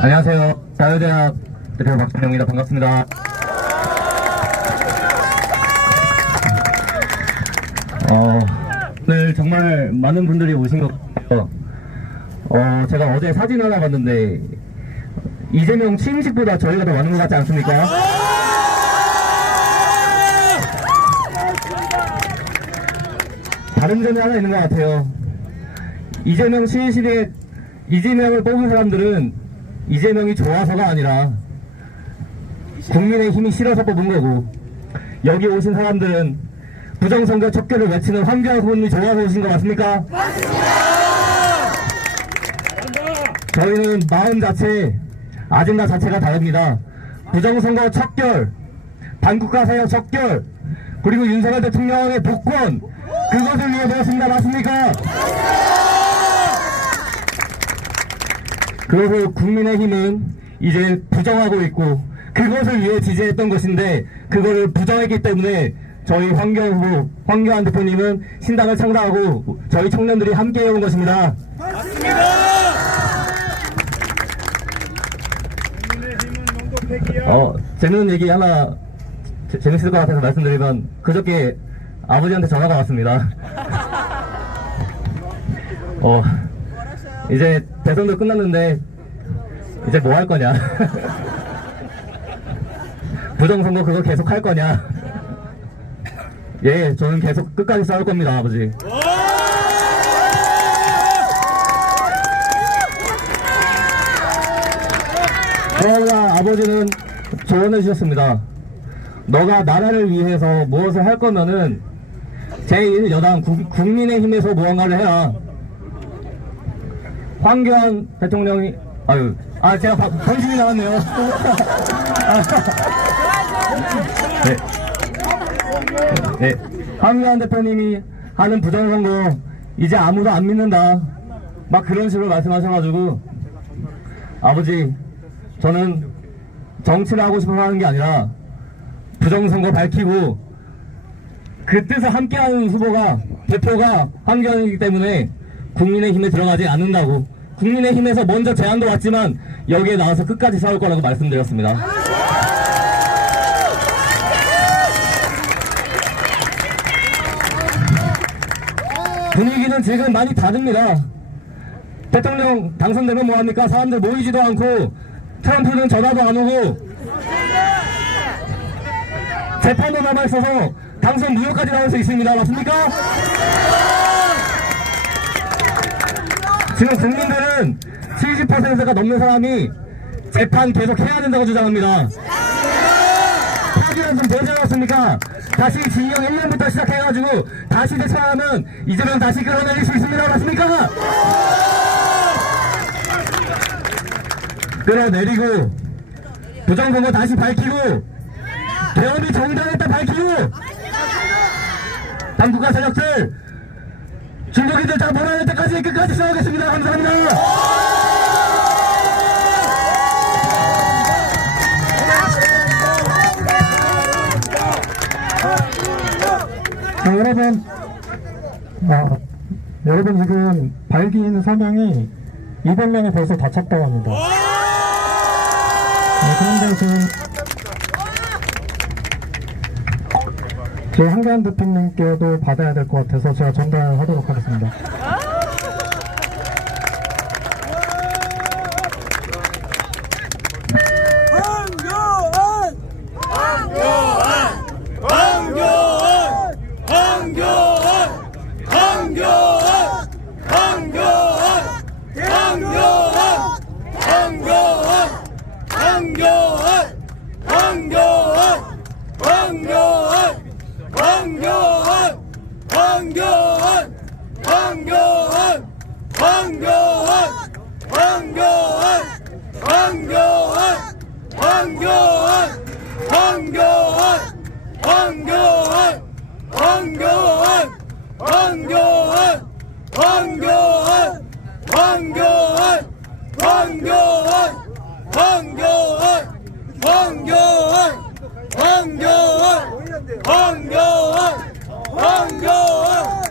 안녕하세요. 자유대학 대표 박준영입니다. 반갑습니다. 어, 오늘 정말 많은 분들이 오신 것 같아요. 어, 제가 어제 사진 하나 봤는데, 이재명 취임식보다 저희가 더 많은 것 같지 않습니까? 다른 점이 하나 있는 것 같아요. 이재명 취임식에 이재명을 뽑은 사람들은 이재명이 좋아서가 아니라 국민의 힘이 싫어서 뽑은 거고 여기 오신 사람들은 부정선거 척결을 외치는 황교안 후보님이 좋아서 오신 거 맞습니까? 저희는 마음 자체, 아젠다 자체가 다릅니다. 부정선거 척결, 반국가 사역 척결, 그리고 윤석열 대통령의 복권, 그것을 위해 모였습니다. 맞습니까? 그래서 국민의힘은 이제 부정하고 있고 그것을 위해 지지했던 것인데 그거를 부정했기 때문에 저희 황교안 후보, 황교안 대표님은 신당을 창당하고 저희 청년들이 함께 해온 것입니다. 어, 재밌는 얘기 하나 재- 재밌을 것 같아서 말씀드리면 그저께 아버지한테 전화가 왔습니다. 어, 이제 대선도 끝났는데 이제 뭐 할 거냐? 부정선거 그거 계속 할 거냐? 예, 저는 계속 끝까지 싸울 겁니다, 아버지. 그러나 아버지는 조언해 주셨습니다. 너가 나라를 위해서 무엇을 할 거면은 제1여당 국민의힘에서 무언가를 해라. 황교안 대통령이 아유 아 제가 바- 번심이 나왔네요. 네. 네. 황교안 대표님이 하는 부정선거 이제 아무도 안 믿는다. 막 그런 식으로 말씀하셔가지고 아버지 저는 정치를 하고 싶어서 하는 게 아니라 부정선거 밝히고 그 뜻을 함께하는 후보가 대표가 황교안이기 때문에 국민의힘에 들어가지 않는다고 국민의힘에서 먼저 제안도 왔지만 여기에 나와서 끝까지 싸울 거라고 말씀드렸습니다. 분위기는 지금 많이 다릅니다. 대통령 당선되면 뭐합니까? 사람들 모이지도 않고 트럼프는 전화도 안 오고 재판도 남아있어서 당선 무효까지 나올 수 있습니다. 맞습니까? 지금 국민들은 70%가 넘는 사람이 재판 계속 해야 된다고 주장합니다. 파기란 좀 되지 않았습니까? 다시 징역 1년부터 시작해가지고 다시 재판하면 이제는 다시 끌어내릴 수 있습니다. 맞습니까? 끌어내리고 부정선거 다시 밝히고 대원이 정당했다 밝히고 당국가 세력들 중국인들 다 몰아낼 때까지 끝까지 싸우겠습니다. 감사합니다. 자, 여러분, 아, 여러분 지금 발기인 사명이 200명이 벌써 다 찼다고 합니다. 네, 그런데 지금 저희 한교안 대표님께도 받아야 될 것 같아서 제가 전달하도록 하겠습니다. 황교안! 황교안! 황교안! 황교안! 황교안! 황교안! 황교안! 황교안! 황교안! 황교안! 황교안! 황교안! 황교안! 황교안! 황교안! 황교안! 황교안! 황교안! 황교안!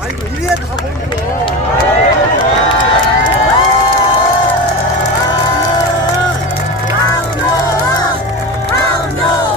아이고 이래야 다 보이죠